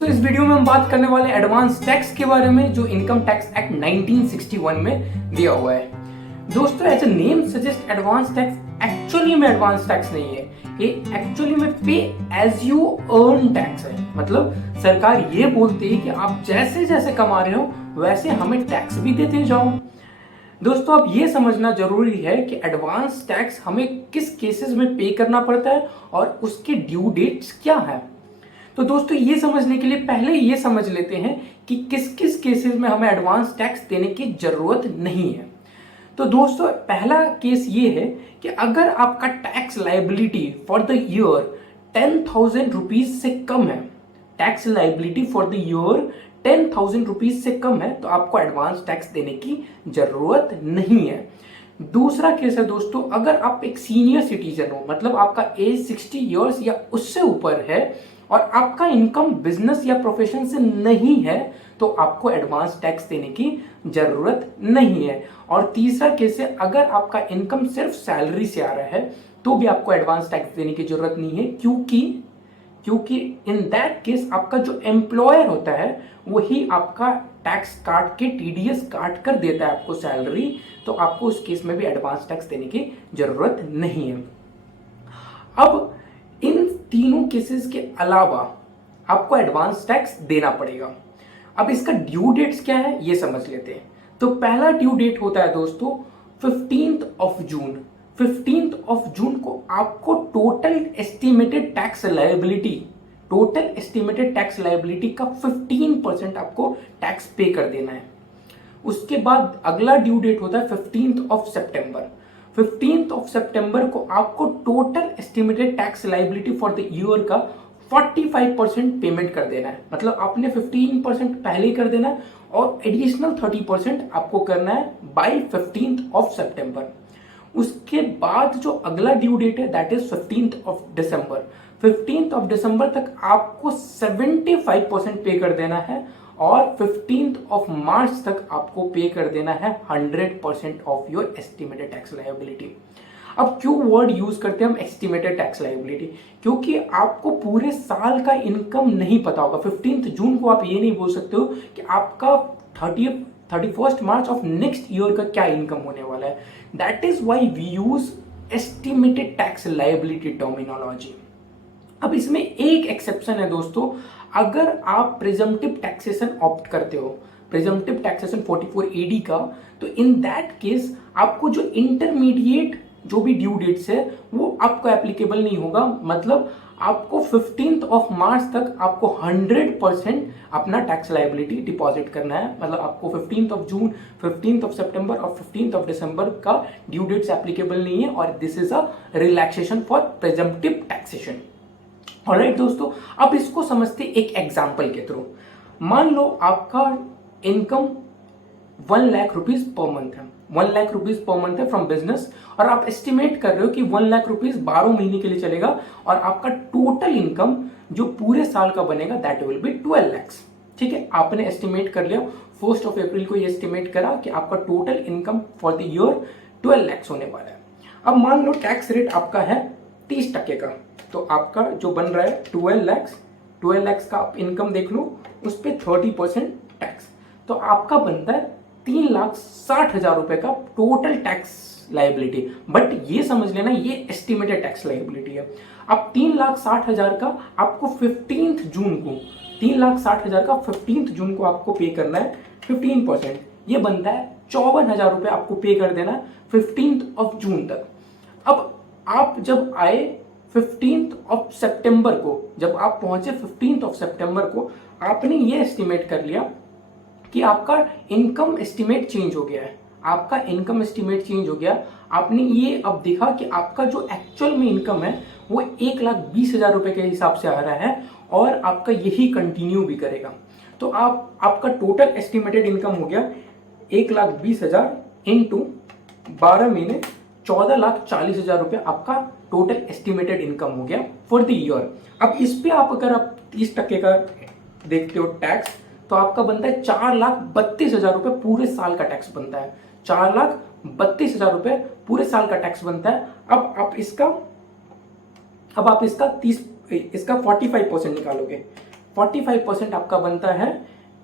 तो इस वीडियो में हम बात करने वाले एडवांस टैक्स के बारे में जो इनकम टैक्स एक्ट 1961 में दिया हुआ है। दोस्तों as a name suggest advance tax actually में एडवांस टैक्स नहीं है, ये एक्चुअली में पे एज यू अर्न टैक्स है। मतलब सरकार ये बोलती है कि आप जैसे जैसे कमा रहे हो वैसे हमें टैक्स भी देते जाओ। दोस्तों अब ये समझना जरूरी है कि एडवांस टैक्स हमें किस केसेस में पे करना पड़ता है और उसके ड्यू डेट्स क्या है। तो दोस्तों ये समझने के लिए पहले ये समझ लेते हैं कि किस किस केसेस में हमें एडवांस टैक्स देने की जरूरत नहीं है। तो दोस्तों पहला केस ये है कि अगर आपका tax liability for the year 10,000 rupees से कम है, tax liability for the year 10,000 rupees से कम है तो आपको एडवांस टैक्स देने की जरूरत नहीं है। दूसरा केस है दोस्तों, अगर आप एक सीनियर सिटीजन हो, मतलब आपका एज 60 ईयर्स या उससे ऊपर है और आपका इनकम बिजनेस या प्रोफेशन से नहीं है तो आपको एडवांस टैक्स देने की जरूरत नहीं है। और तीसरा केस है, अगर आपका इनकम सिर्फ सैलरी से आ रहा है तो भी आपको एडवांस टैक्स देने की जरूरत नहीं है, क्योंकि इन दैट केस आपका जो एम्प्लॉयर होता है वही आपका टैक्स काट के टीडीएस काट कर देता है आपको सैलरी, तो आपको उस केस में भी एडवांस टैक्स देने की जरूरत नहीं है। अब इन तीनों केसेस के अलावा आपको एडवांस टैक्स देना पड़ेगा। अब इसका ड्यू डेट्स क्या है ये समझ लेते हैं। तो पहला ड्यू डेट होता है दोस्तों 15th of June. 15th of June को आपको टोटल एस्टिमेटेड टैक्स लायबिलिटी का 15% आपको टैक्स पे कर देना है। उसके बाद अगला ड्यू डेट होता है 15th of September. 15th of सितंबर को आपको total estimated tax liability for the year का 45% पेमेंट कर देना है। मतलब आपने 15% पहले कर देना है और एडिशनल 30% आपको करना है बाय 15th ऑफ सितंबर। उसके बाद जो अगला ड्यू डेट है that is 15th of December. 15th of December तक आपको 75% पे कर देना है और 15th ऑफ मार्च तक आपको पे कर देना है 100% of your estimated tax liability. अब क्यों वर्ड यूज करते हैं हम एस्टिमेटेड टैक्स लायबिलिटी, क्योंकि आपको पूरे साल का इनकम नहीं पता होगा। 15th जून को आप ये नहीं बोल सकते हो कि आपका 31st March of next year का क्या इनकम होने वाला है। That is why we use estimated tax liability terminology. अब इसमें एक एक्सेप्शन है दोस्तों, अगर आप प्रिजम्पटिव टैक्सेशन ऑप्ट करते हो, प्रिजम्पटिव टैक्सेशन 44 AD का, तो इन दैट केस आपको जो इंटरमीडिएट जो भी ड्यू डेट्स है वो आपको एप्लीकेबल नहीं होगा। मतलब आपको 15th ऑफ मार्च तक आपको 100% अपना टैक्स लायबिलिटी डिपॉजिट करना है। मतलब आपको 15th of June, 15th of सितंबर और 15th ऑफ दिसंबर का ड्यू डेट्स एप्लीकेबल नहीं है और this is a relaxation for presumptive taxation. Alright दोस्तों, अब इसको समझते एक एग्जांपल के थ्रू। मान लो आपका income 1 lakh rupees per month है, 1 लाख रुपीज पर मंथ है फ्रॉम बिजनेस, और आप एस्टिमेट कर रहे हो कि 1 लाख रुपीज 12 महीने के लिए चलेगा और आपका टोटल इनकम जो पूरे साल का बनेगा दैट विल बी 12 lakhs। ठीक है, आपने एस्टिमेट कर लिया, 1st ऑफ अप्रैल को ये एस्टिमेट करा कि आपका total income for the year 12 lakhs होने वाला है। अब मान लो टैक्स रेट आपका है 30% का, तो आपका जो बन रहा है 12 lakhs का आप इनकम देख लो, उस पर 30% टैक्स, तो आपका बनता है 3,60,000 रुपए का टोटल टैक्स लायबिलिटी। बट ये समझ लेना ये एस्टिमेटेड टैक्स लायबिलिटी है। अब 3,60,000 का आपको 15th जून को, 3,60,000 का 15th जून को आपको पे करना है 15%, ये बनता है 54,000 रुपए आपको पे कर देना है 15th ऑफ जून तक। अब आप जब आए 15th ऑफ सितंबर को, जब आप पहुंचे 15th ऑफ सितंबर को, आपने ये एस्टिमेट कर लिया कि आपका इनकम एस्टिमेट चेंज हो गया है, आपका इनकम एस्टिमेट चेंज हो गया। आपने ये अब देखा कि आपका जो एक्चुअल में इनकम है वो 1,20,000 रुपए के हिसाब से आ रहा है और आपका यही कंटिन्यू भी करेगा। तो आपका टोटल एस्टिमेटेड इनकम हो गया 1,20,000 इंटू 12 महीने 14,40,000 रुपए आपका टोटल एस्टिमेटेड इनकम हो गया फॉर द ईयर। अब इस पे अगर आप 30% का देखते हो टैक्स, तो आपका बनता है 4,32,000 रुपए पूरे साल का टैक्स बनता है। 4,32,000 रुपए पूरे साल का टैक्स बनता है। अब आप इसका 45% निकालोगे। 45% आपका बनता है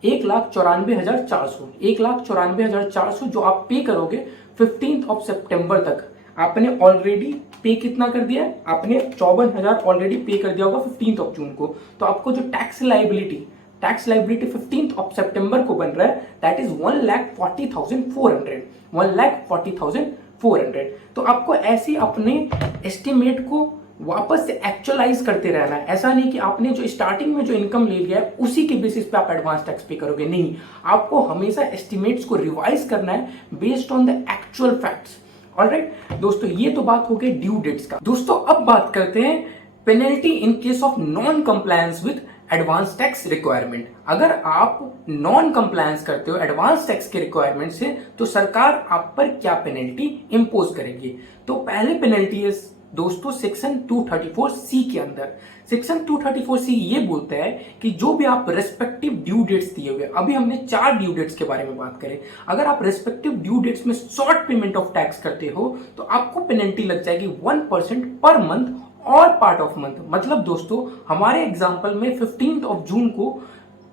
1,94,400। 1,94,400 जो आप पे करोगे 15 सितंबर तक। आपने ऑलरेडी पे कितना कर दिया है? आपने 54,000 ऑलरेडी पे कर दिया होगा 15 जून को। तो आपको जो टैक्स लाइबिलिटी 15 सितंबर को बन रहा है, दैट इज 1,40,400। 1,40,400। तो आपको ऐसे अपने एस्टिमेट को वापस से एक्चुअलाइज करते रहना है। ऐसा नहीं कि आपने जो स्टार्टिंग में जो इनकम ले लिया है उसी के बेसिस पे आप एडवांस टैक्स पे करोगे, नहीं। आपको हमेशा एस्टिमेट्स को रिवाइज करना है based on the actual facts. Alright दोस्तों, ये तो बात हो गई ड्यू डेट्स का। दोस्तों अब बात करते हैं penalty in case of non compliance with advance tax requirement. अगर आप नॉन कंप्लायंस करते हो एडवांस टैक्स के रिक्वायरमेंट से, तो सरकार आप पर क्या पेनल्टी इंपोज करेगी। तो पहले पेनल्टी है दोस्तों सेक्शन 234C के अंदर। सेक्शन 234C ये बोलता है कि जो भी आप रेस्पेक्टिव ड्यू डेट्स दिए हुए, अभी हमने 4 ड्यू डेट्स के बारे में बात करें, अगर आप रेस्पेक्टिव ड्यू डेट्स में शॉर्ट पेमेंट ऑफ टैक्स करते हो तो आपको पेनल्टी लग जाएगी 1% पर मंथ और पार्ट ऑफ मंथ। मतलब दोस्तों हमारे एग्जाम्पल में 15 जून को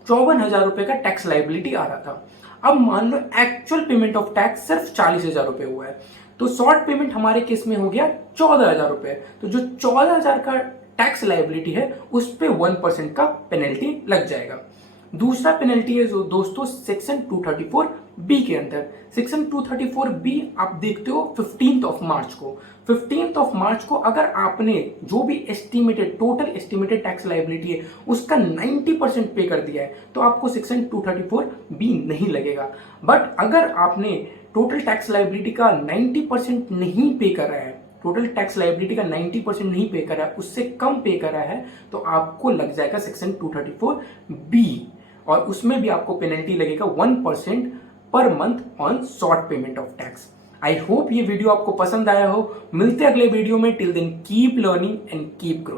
54,000 रुपए का टैक्स लाइबिलिटी आ रहा था। अब मान लो एक्चुअल पेमेंट ऑफ टैक्स सिर्फ 40,000 रुपए हुआ है, तो शॉर्ट पेमेंट हमारे केस में हो गया 14,000 रुपए। तो जो 14,000 का टैक्स लाइबिलिटी है उस पे 1% का पेनल्टी लग जाएगा। दूसरा पेनल्टी है जो दोस्तों सेक्शन 234B के अंदर। सेक्शन 234B आप देखते हो 15 मार्च को। 15 मार्च को अगर आपने जो भी estimated total estimated tax liability है उसका 90% पे कर दिया है तो आपको सेक्शन 234B नहीं लगेगा। बट अगर आपने टोटल टैक्स लाइबिलिटी का 90% नहीं पे करा है, टोटल टैक्स लाइबिलिटी का 90% नहीं पे करा है, उससे कम पे करा है, तो आपको लग जाएगा सेक्शन 234B और उसमें भी आपको पेनल्टी लगेगा 1% per month on short payment of tax. I hope ये वीडियो आपको पसंद आया हो। मिलते अगले वीडियो में। Till then keep learning and keep growing.